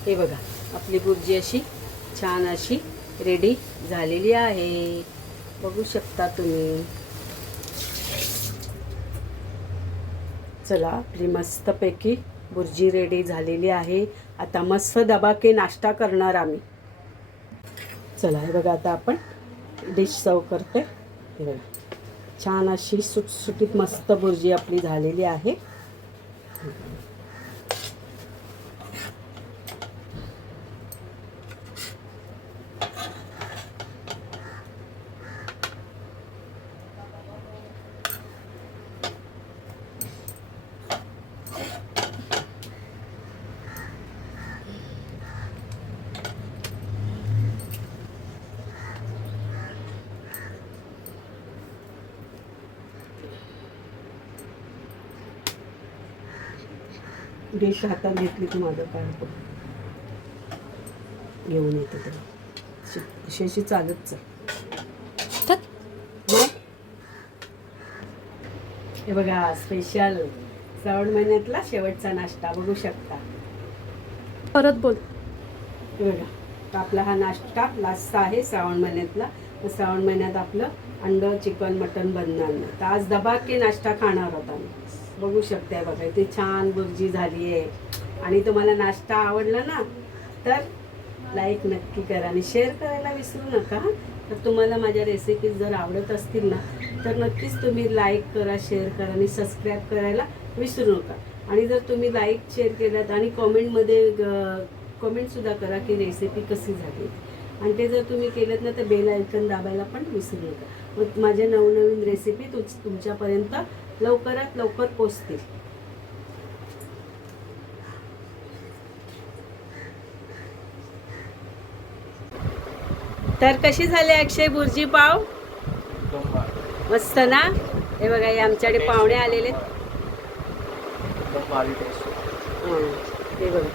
हे बघा आपली बुर्जी अशी छान अशी रेडी झालेली आहे, बघू शकता तुम्ही। चला आपली मस्तपैकी बुर्जी रेडी झालेली आहे। आता मस्त दबाके नाश्ता करणार आम्ही। चला हे बघा आता आपण डिश सर्व करते। हे बघा छान अशी सुटसुटीत मस्त बुर्जी आपली झालेली आहे। डिश हातात घेतली की माझं काय होतं, घेऊन येते तरी अशी चालत चाल। हे बघा स्पेशल श्रावण महिन्यातला शेवटचा नाश्ता, बघू शकता। परत बोल। हे बघा आपला हा नाश्ता लास्टचा आहे श्रावण महिन्यातला। श्रावण महिन्यात आपलं अंड चिकन मटन बनणार नाही, तर आज दबाके नाश्ता खाणार होता मी। बघू शकताय बघा इथे छान बुर्जी झाली आहे। आणि तुम्हाला नाश्ता आवडला ना तर लाईक नक्की करा आणि शेअर करायला विसरू नका। तर तुम्हाला माझ्या रेसिपीज जर आवडत असतील ना तर नक्कीच तुम्ही लाईक करा, शेअर करा आणि सबस्क्राईब करायला विसरू नका। आणि जर तुम्ही लाईक शेअर केलात आणि कॉमेंटमध्ये कॉमेंटसुद्धा करा की रेसिपी कशी झाली, आणि ते जर तुम्ही केलं ना तर बेल आयकन दाबायला पण विसरू नका। मग माझ्या नवनवीन रेसिपी तुमच्यापर्यंत लवकरात लवकर पोचतील। तर कशी झाली अक्षय बुर्जी पाव? मस्त ना। हे बघा हे आमच्याकडे पाहुणे आलेले। हे बघा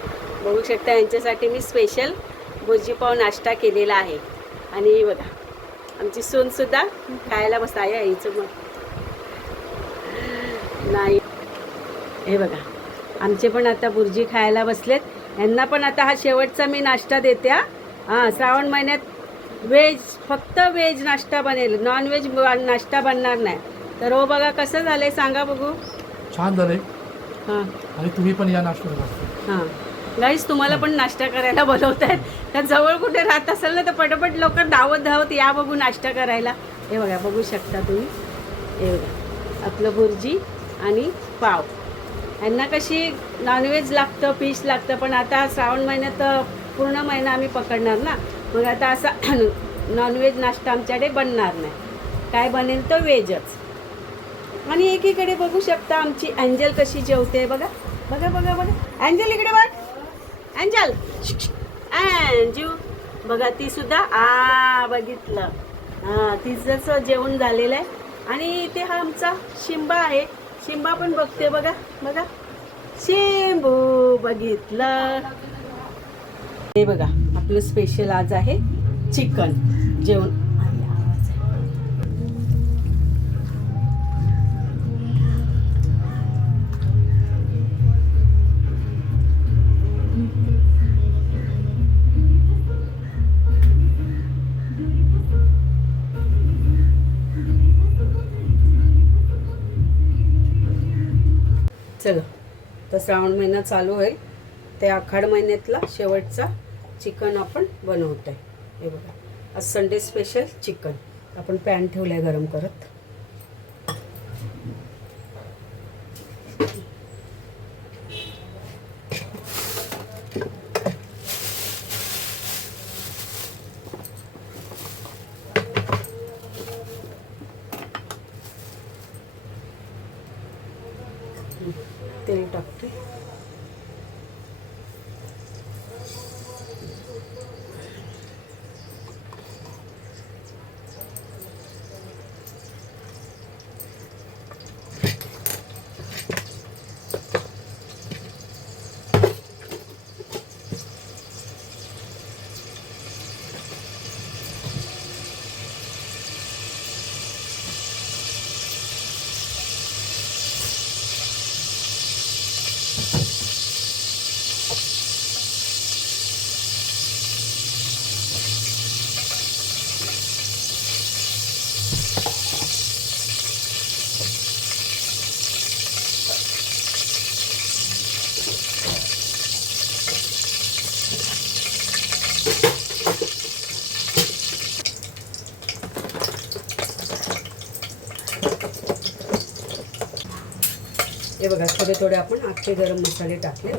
बघू शकता यांच्यासाठी मी स्पेशल बुर्जी पाव नाश्ता केलेला आहे। आणि बघा आमची सून सुद्धा खायला बसत आहे आईचं मग नाही। हे बघा आमचे पण आता बुर्जी खायला बसलेत। यांना पण आता हा शेवटचा मी नाश्ता देते। हां श्रावण महिन्यात व्हेज, फक्त व्हेज नाश्ता बनेल, नॉन व्हेज नाश्ता बनणार नाही। तर हो बघा कसं झालंय सांगा बघू। छान झालंय। हां आणि तुम्ही पण या नाश्ता। हां गाईस तुम्हाला पण नाश्ता करायला बोलवतायत, तर जवळ कुठे राहत असेल ना तर पटापट लवकर धावत या बघू नाश्ता करायला। हे बघा बघू शकता तुम्ही। हे बघा आपलं बुर्जी आणि पाव। यांना कशी नॉनव्हेज लागतं, फिश लागतं, पण आता श्रावण महिन्यात पूर्ण महिना आम्ही पकडणार ना, मग आता असा नॉनव्हेज नाश्ता आमच्याकडे बनणार नाही। काय बनेल तर व्हेजच। आणि एकीकडे बघू शकता आमची एंजल कशी जेवते बघा बघा बघा बघा। एंजल इकडे बघ, एंजल एंजू बघा ती सुद्धा बघितलं। हां तिचं जेवण झालेलं आहे। आणि इथे हा आमचा शिंबा आहे, शिंबा पण बघते बघा बघा। शिंबू बघितलं। हे बघा आपलं स्पेशल आज आहे चिकन जेवण। चला तर श्रावण महिना चालू होईल, ते आखाड महिन्यातला शेवटचा चिकन आपण बनवत आहे। हे बघा आज संडे स्पेशल चिकन। आपण पॅन ठेवलाय गरम करत। तेल टाकते। हे बघा थोडे थोडे आपण अख्खे गरम मसाले टाकले.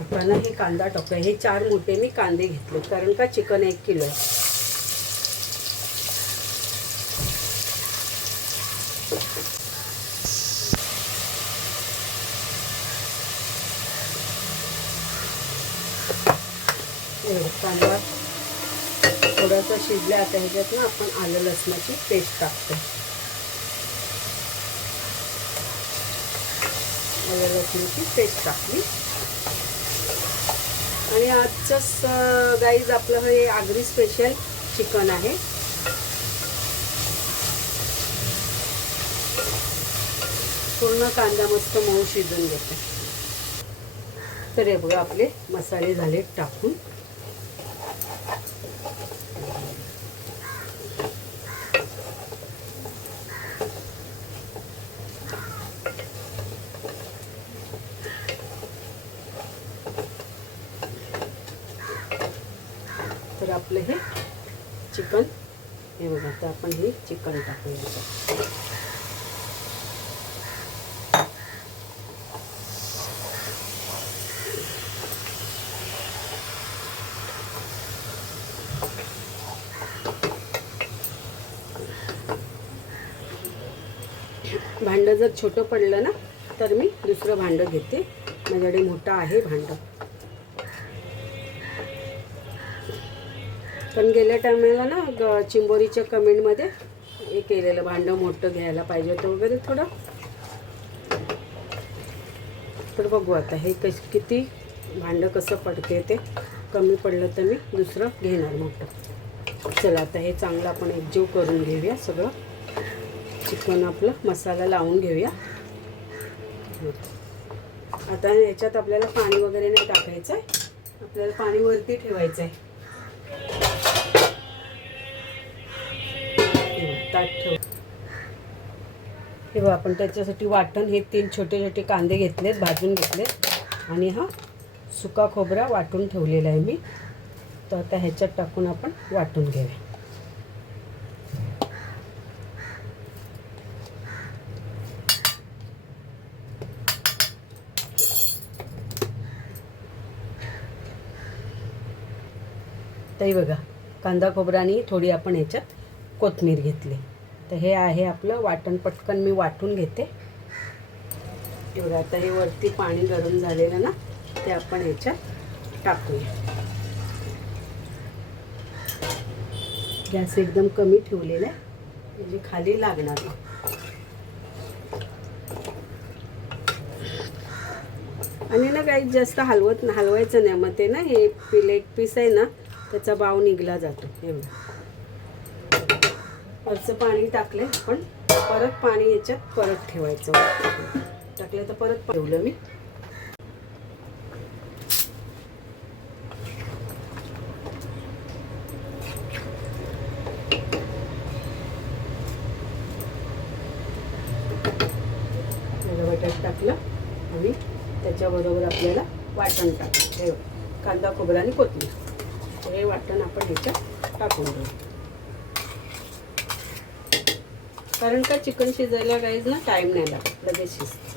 आता ना हे कांदा टाकूया. हे 4 मोठे मी कांदे घेतले कारण का चिकन 1 किलो आहे. कांदा थोडासा शिजला. आता ह्याच्यात ना आपण आलं लसणाची पेस्ट टाकतो. आलं लसणाची पेस्ट टाकली. आणि आजचं गाईज आपलं हे आगरी स्पेशल चिकन आहे. पूर्ण कांदा मस्त मऊ शिजून घेते. तर हे बघा आपले मसाले झाले टाकून. तर आपलं हे चिकन हे बघा. तर आपण हे चिकन टाकूया. भांडं जर छोटं पडलं ना तर मी दुसरं भांडं घेते. माझ्याकडे मोठं आहे भांडं. पण गेल्या टायमाला ना चिंबोरीच्या कमेंटमध्ये हे केलेलं भांडं मोठं घ्यायला पाहिजे होतं वगैरे थोडं. तर बघू आता हे किती भांडं कसं पडते. ते कमी पडलं तर मी दुसरं घेणार मोठं. चला आता हे चांगलं आपण एकजीव करून घेऊया. सगळं चिकन आपलं मसाला लावून घेऊया. आता याच्यात आपल्याला पाणी वगैरे नाही टाकायचं आहे. आपल्याला पाणी वरती ठेवायचं आहे. ताट ठेव. हे बघा आपण त्याच्यासाठी वाटण हे 3 छोटे छोटे कांदे घेतलेत, भाजून घेतलेत. आणि हा सुका खोबरा वाटून ठेवलेला आहे मी. तर आता ह्याच्यात टाकून आपण वाटून घेऊया. तरी बघा कांदा खोबरानी थोडी आपण ह्याच्यात कोथिंबीर घेतली. तर हे आहे आपलं वाटण. पटकन मी वाटून घेते. हे बघा आता हे वरती पाणी गरम झालेलं ना ते आपण ह्याच्यात टाकूया. गॅस एकदम कमी ठेवलेला आहे म्हणजे खाली लागणार नाही. आणि ना काही जास्त हलवायचं नाही. मग ते ना हे लेग पीस आहे ना त्याचा बाव निघला जातो. हे वरचं पाणी टाकले पण परत पाणी याच्यात परत ठेवायचं. टाकलं तर परत ठेवलं मी. बटाट टाकलं आणि त्याच्याबरोबर आपल्याला वाटण टाकलं. हे कांदा खोबरा आणि कोथिंबीर हे वाटण आपण ह्याच्यात टाकून देऊ. कारण का चिकन शिजायला गाईज ना टाईम नाही लागत, लगेच शिजतं.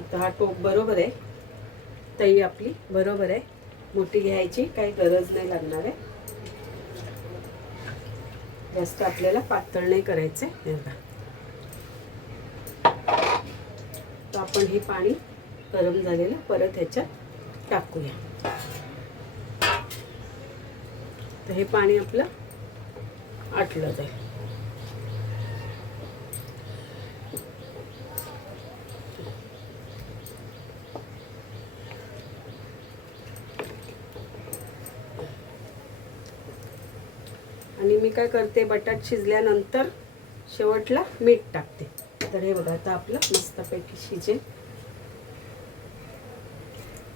आता हा टोप बरोबर आहे. तई आपली बरोबर आहे. मोठी घ्यायची काही गरज नाही लागणार आहे. जास्त आपल्याला पातळ नाही करायचं आहे. तर आपण हे पाणी गरम झालेलं परत ह्याच्यात टाकूया. तर हे पाणी आपलं आटलं जाईल. आणि मी काय करते बटाट शिजल्यानंतर शेवटला मीठ टाकते. तर हे बघा आता आपलं मस्तपैकी शिजेल.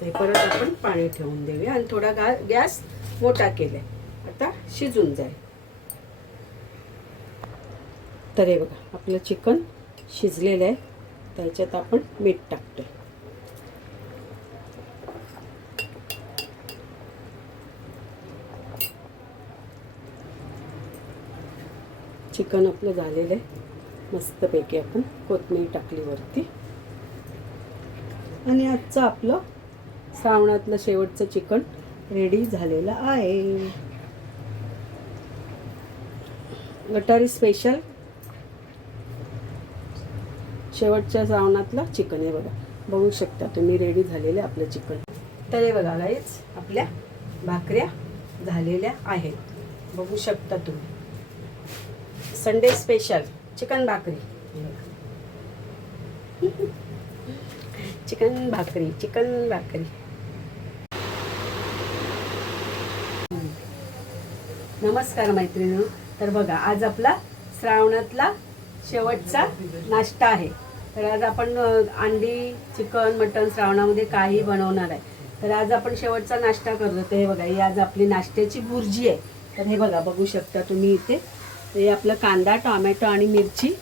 ते परत आपण पाणी ठेवून देऊया आणि थोडा गॅस मोठा केलाय. आता शिजून जाईल. तर हे बघा आपलं चिकन शिजलेलं आहे. त्याच्यात आपण मीठ टाकतोय. चिकन आपलं झालेलं आहे मस्तपैकी. आपण कोथिंबीर टाकली वरती. आणि आजचं आपलं श्रावणातलं शेवटचं चिकन रेडी झालेलं आहे. गटारी स्पेशल शेवटच्या श्रावणातलं चिकन आहे बघा. बघू शकता तुम्ही रेडी झालेलं आपलं चिकन. तर हे बघा गाईज आपल्या भाकऱ्या झालेल्या आहेत. बघू शकता तुम्ही. संडे स्पेशल चिकन भाकरी. चिकन भाकरी चिकन भाकरी. नमस्कार मैत्रिणी. तर बघा आज आपला श्रावणातला शेवटचा नाश्ता आहे. तर आज आपण अंडी चिकन मटन श्रावणामध्ये काही बनवणार आहे. तर आज आपण शेवटचा नाश्ता करतो. तर हे बघा ही आज आपली नाश्त्याची भुर्जी आहे. तर हे बघा बघू शकता तुम्ही इथे. हे आपलं कांदा टोमॅटो आणि मिरची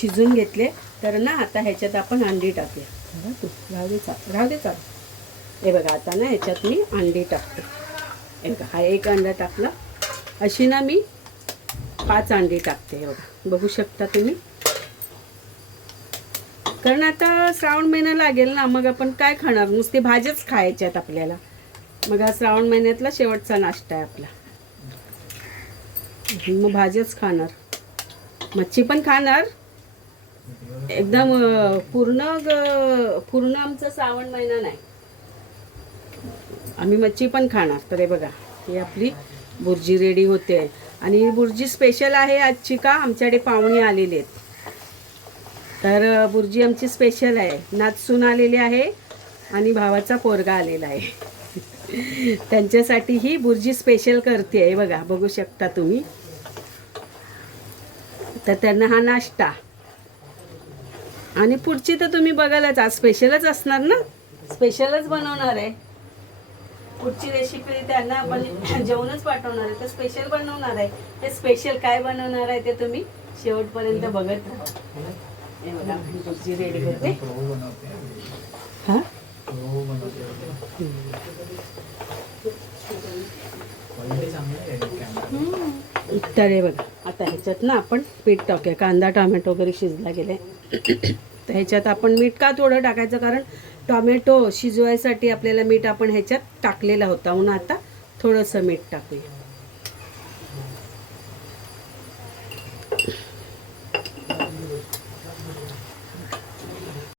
शिजून घेतले. तर ना आता ह्याच्यात आपण अंडी टाकूया. राहू दे चाल. हे बघा आता ना ह्याच्यात मी अंडी टाकते. हे बघा हा एक अंडा टाकला. अशी ना मी 5 अंडी टाकते. हे बघा बघू शकता तुम्ही. कारण आता श्रावण महिना लागेल ना, मग आपण काय खाणार, नुसते भाज्याच खायच्यात आपल्याला. मग हा श्रावण महिन्यातला शेवटचा नाश्ता आहे आपला. मग भाज्याच खाणार, मच्छी पण खाणार. एकदम पूर्ण आमचा श्रावण महिना नाही, आम्ही मच्छी पण खाणार. तर हे बघा ही आपली भुर्जी रेडी होते. आणि ही भुर्जी स्पेशल आहे आजची. का आमच्याकडे पाहुणे आलेले आहेत. तर भुर्जी आमची स्पेशल आहे. नाचसून आलेली आहे आणि भावाचा पोरगा आलेला आहे. त्यांच्यासाठी ही भुर्जी स्पेशल करते आहे. बघा बघू शकता तुम्ही. तर त्यांना हा नाश्ता. आणि पुढची तर तुम्ही बघायलाच आज स्पेशलच असणार ना, स्पेशलच बनवणार आहे. पुढची रेसिपी त्यांना आपण जेवणच पाठवणार आहे. तर स्पेशल बनवणार आहे. ते स्पेशल काय बनवणार आहे ते तुम्ही शेवटपर्यंत बघत राहा. हे बघा भुर्जी रेडी करते. हां तर हे बघा आता ह्याच्यात ना आपण पीठ टाकूया. कांदा टोमॅटो वगैरे शिजला गेलाय. तर ह्याच्यात आपण मीठ का थोडं टाकायचं, कारण टोमॅटो शिजवायसाठी आपल्याला मीठ आपण ह्याच्यात टाकलेला होता म्हणून आता थोडंसं मीठ टाकूया.